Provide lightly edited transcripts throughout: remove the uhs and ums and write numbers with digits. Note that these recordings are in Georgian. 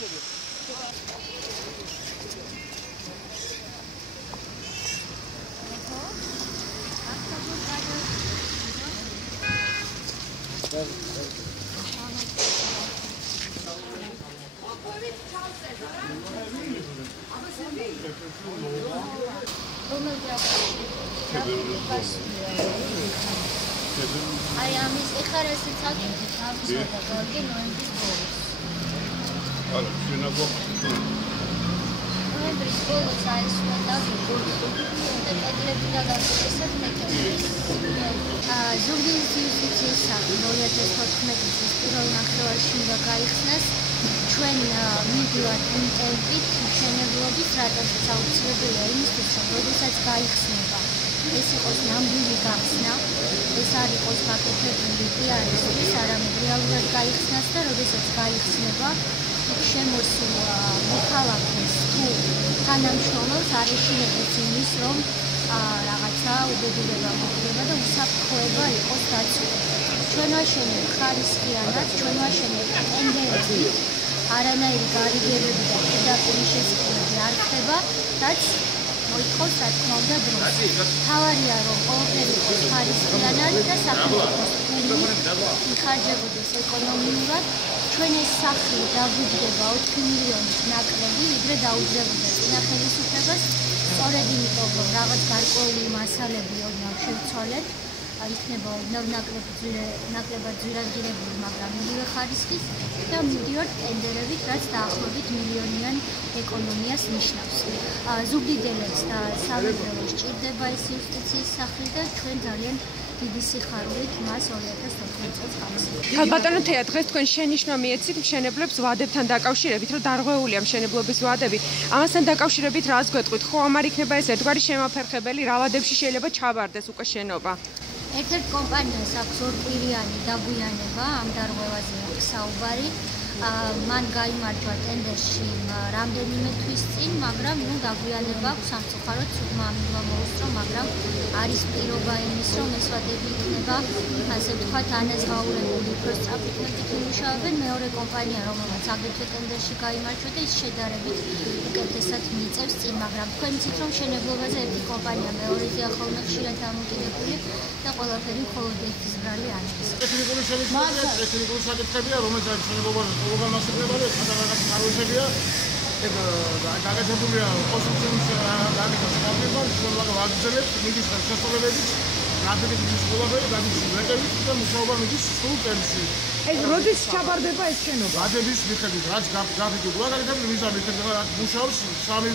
Ai am zis, care sunt salturi, am zis, că noi am zis bolus. Noiembris bolus a esmentat bolus. De către vida la adolescent, de către ზუგდიდის იუსტიციის სახლი 2014 წლის პირველ ნახევარში უნდა გაიხსნას. ჩვენ მივდივართ იმ ტემპით მშენებლობის, რატაშიც აუცილებელია იმისთვის, რომ როდესაც გაიხსნება ეს იყოს ნამდვილი გახსნა, ეს არ იყოს გაკეთებული პიარისთვის, არამედ რეალურად გაიხსნას და როდესაც გაიხსნება, იქ შემოსულ მოქალაქეს თუ თანამშრომელს არ ეშინებდეს იმის, რომ რაღაცა უბედურება მოხდება და უსაფრთხოება იყოს დაცული. ჩვენ ვაშენებთ ხარისხიანად, ჩვენ ვაშენებთ ტენდერებით, არანაირი გარიგებები და პირდაპირი შესყიდვები არ ხდება, რაც მოითხოვს რა თქმა უნდა დროს. თავარია რომ ყველაფერი იყოს ხარისხიანად და სახელმწიფოს ფული იხარჯებოდეს ეკონომიურად. ჩვენ ეს სახლი დაგვიჯდება 4 მილიონით ნაკლები, ვიდრე დაუძლებოდა წინა ხელისუფლებას. სწორედ იმიტომ, რომ რაღაც გარკვეული მასალები ოდნავ შევცვალეთ, იქნება ოდნავ ნაკლებად ძვირადღირებული, მაგრამ იგივე ხარისხის და მივდივართ ტენდერებით, რაც დაახლოებით მილიონიან ეკონომიას ნიშნავს. ზუგდიდელებს და სამეგრელოს სჭირდება ეს იუსტიციის სახლი და ჩვენ ძალიან დიდი სიხარულით მას 2014 წელს გავხსნით. ბატონო თეა, დღეს თქვენ შენიშვნა მიეცით მშენებლებს ვადებთან დაკავშირებით, რომ დარღვეულია მშენებლობის ვადები. ამასთან დაკავშირებით რას გვეტყვით? ხო, ამ არ იქნება ეს ერთგვარი შემაფერხებელი, რა ვადებში შეიძლება ჩაბარდეს უკვე შენობა? ერთ-ერთ კომპანიას აქვს ორკვირიანი დაგვიანება, ამ დარღვევაზე აქვს საუბარი. მან გაიმარჯვა ტენდერში რამდენიმე თვის წინ, მაგრამ დაგვიანება აქვს სამწუხაროდ ცუდმა ამბავმა მოუსწრო, მაგრამ არის პირობა იმის, რომ ეს ვადები იქნება, ასე ვთქვათ, ანაზღაურებული, უფრო სწრაფით იმუშავებენ. მეორე კომპანია, რომელმაც აგრეთვე ტენდერში გაიმარჯვა და ის შედარებით უკეთესად მიიწევს წინ, მაგრამ თქვენ იცით, რომ მშენებლობაზე ერთი კომპანია მეორეზე ახალ ხშირად დამოკიდებული და ყველაფერი მხოლოდ ერთის ბრალი არ არის. ტექნიკური საკითხებია, რომელსაც მშენებლობაზე უგანასაკრებია, სადღაც განვითარებულია. გაგეთებულია კონსტრუქციის გაგეთება, შემოგა ვაგრძელებთ მიდის შესწორებებით, გაგეთების მისულობები, გაგიცნობებით და მუშაობა მიდის სულ ტემპში. ეს როდის ჩაბარდება ეს შენობა? ვადების მიხედვით, რაც გაფიქრდა, გაგეთებული მიზანი მიხედვით, რაც მუშაობს, სამი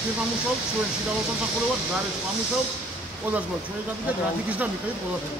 ფირმა მუშაობს, ჩვენში და მოსამსახურებლად, გარეთ ამუშაობს, ყველას გვაქვს ჩვენი გაფიქრება, გრაფიკის და მიხედვით ყველაფერი.